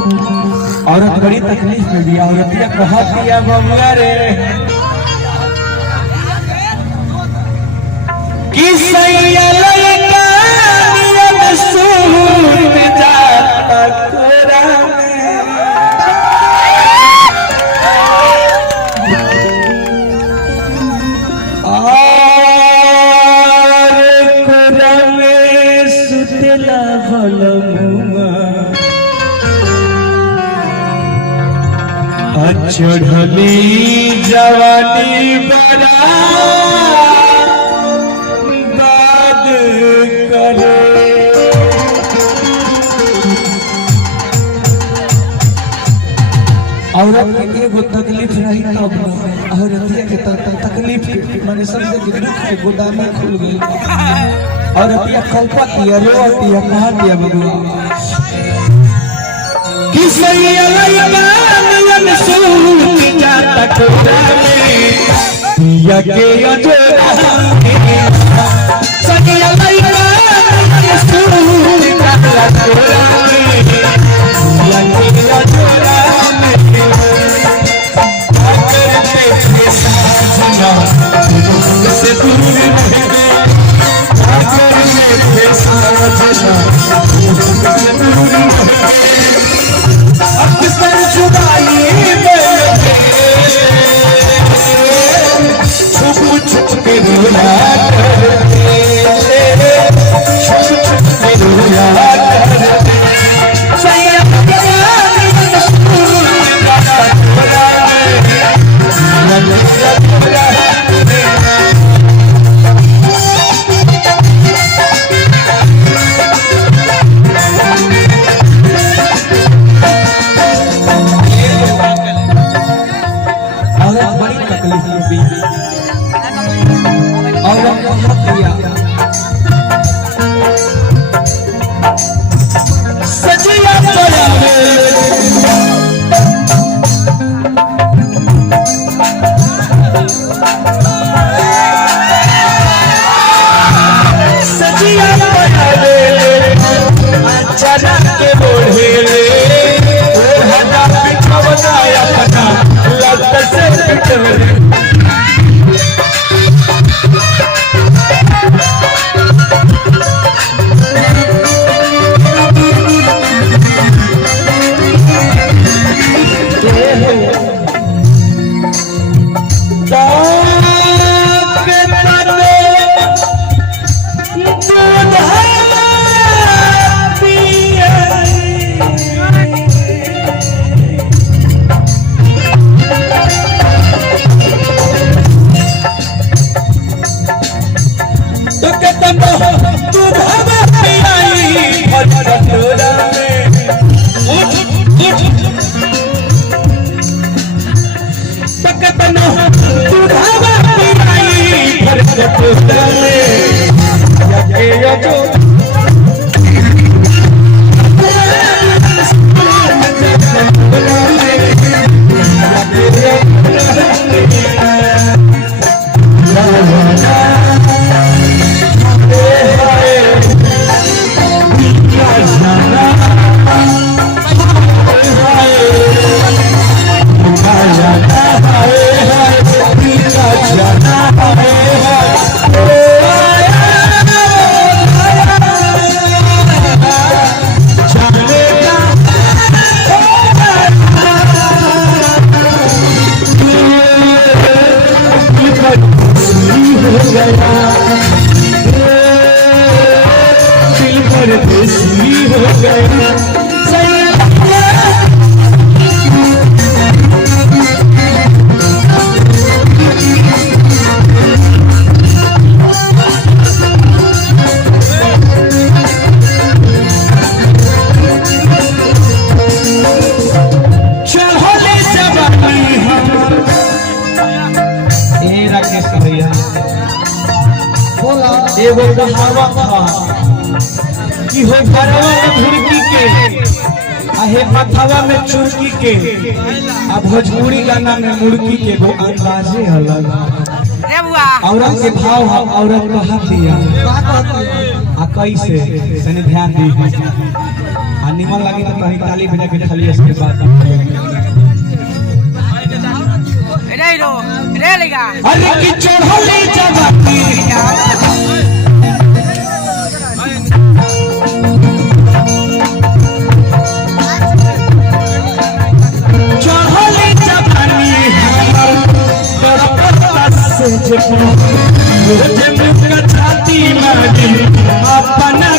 औरत बड़ी तकलीफ में दिया, औरतिया कहा दिया बबुआ रे कि सैया लइका नियम सूत जाता कोरा में और कोरा में सुतला भलमुआ चढ़ली जवानी बड़ा बात करे औरत के एगो तकलीफ नहीं तब औरतिया के तकलीफ माने समझे कि दुख के गोदाम खुल गई औरतिया कल्पतिया रोतिया कहतिया बबुआ कि सैया लइका सूत जाता कोरा में पिया के अजोरा सैया लइका सूत जाता कोरा में पिया के अजोरा में आकर पे साजना से दूर रहे आकर पे साजना से दूर रहे अक्सर जुदाई छुप छुप के रोया करते छुप छुप के रोया करते सैया एगो कहावा था कि हो घरवा में घुड़की के आहे मथवा में चुरकी के आ भोजपुरी गाना में मुड़की के वो अंदाजे अलग औरत के भाव हम औरत कहा दिया आ कैसे तने ध्यान दी आ निमन लगी तो कहीं ताली बजा के खाली इसके बाद अरे की चढ़ली जवानी छाती मारी अपना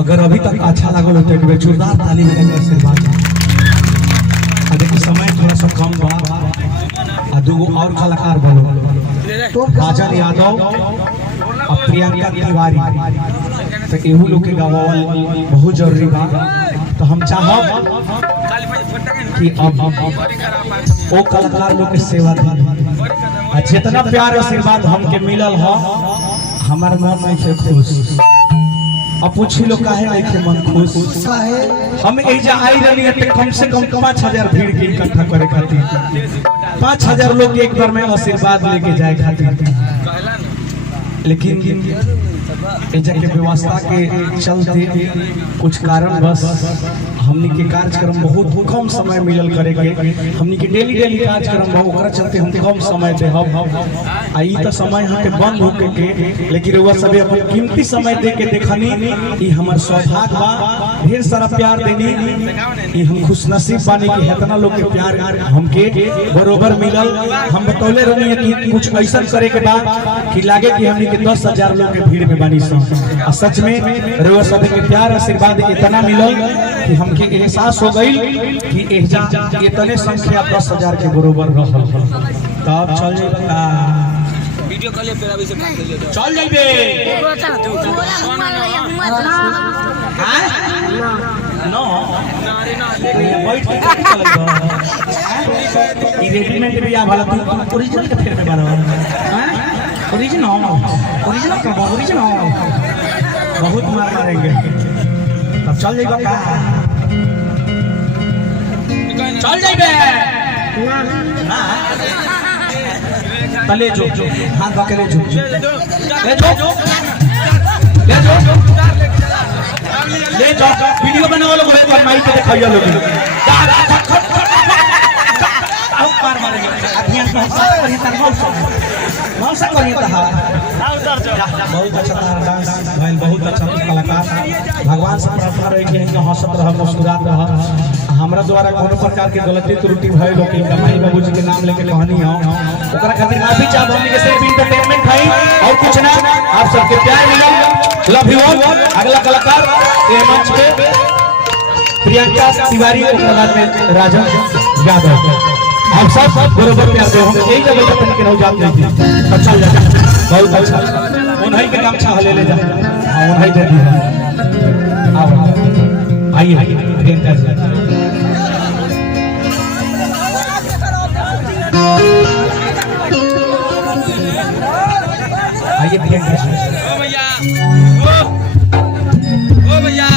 अगर अभी तक अच्छा लागल हो तो एक बेर जोरदार ताली बजा के आशीर्वाद देखिए समय थोड़ा सा कम बा आ दूगो और कलाकार बोलो राजन यादव और प्रियंका तिवारी तो एहू लोग के गावल बहुत जरूरी बा तो हम चाहब कि अब वो कलाकार लोग के सेवा दी जितना प्यार आशीर्वाद हमके मिलल है हमार मन में से खुश अब पूछी लोग काहे नहीं थे मन खुश हम एजा आई रही है कम से कम 5000 भीड़ के इकट्ठा करे खातिर 5000 लोग एक बार में आशीर्वाद लेके जाए खातिर लेकिन एजा के व्यवस्था के चलते कुछ कारण बस हमनी के कार्यक्रम बहुत कम समय मिलल करे के हमनी के डेली कार्यक्रम बा ओकरा चलते हम कम समय दे हम आई तो समय हमके बंद होके के लेकिन रउआ सबे अपन कीमती समय दे के देखनी ई हमर सौभाग्य बा ढेर सारा प्यार देनी ई हम खुशनसीब बानी कि इतना लोग के प्यार हमके बरोबर मिलल हम बतौले रहनी है कि कुछ ऐसा करे के बाद कि लागे कि हमनी के 10000 लोग के भीड़ में बानी आ सच में रउआ सबे के प्यार आशीर्वाद इतना मिलल कि हमके एहसास हो गई कि एहजा इतने संख्या 10000 के बरोबर रहल तब चल जाइबा वीडियो कॉल पे अभी से बात ले चल जाइबे हां नो बैठ के चल ई रेडीमेड भी आ भला तू ओरिजिनल के फेर में बारो हां ओरिजिनल का ओरिजिनल बहुत मार मारेंगे तब चल जाइबा का चल जाइबे ना तले जो हाथ पकड़े जो ले जो वीडियो बनाओ लोग एक माइक पे दिखाइए लोग मार मारेंगे अभियान मौसा करिए बहुत अच्छा डांस भाई बहुत अच्छा कलाकार भगवान से प्रार्थना रहे कि इनका हंसत रह मुस्कुरात रह हमरा द्वारा कोनो प्रकार के गलती त्रुटि भइल हो कि माई बाबूजी के नाम लेके कहनी हो ओकरा खातिर माफी चाहब हमनी के सिर्फ एंटरटेनमेंट है और कुछ ना आप सबके प्यार मिलल लव यू ऑल अगला कलाकार ये मंच पे प्रियंका तिवारी और बाद में राजन यादव आप सब बरोबर प्यार दे हम यही जगह पे के जात नहीं थी अच्छा लगा बहुत अच्छा उन्हीं के गामछा ले ले जा हां उन्हीं दे दी आओ आइए प्रियंका जी आइए प्रियंका जी ओ भैया ओ भैया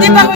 दीपक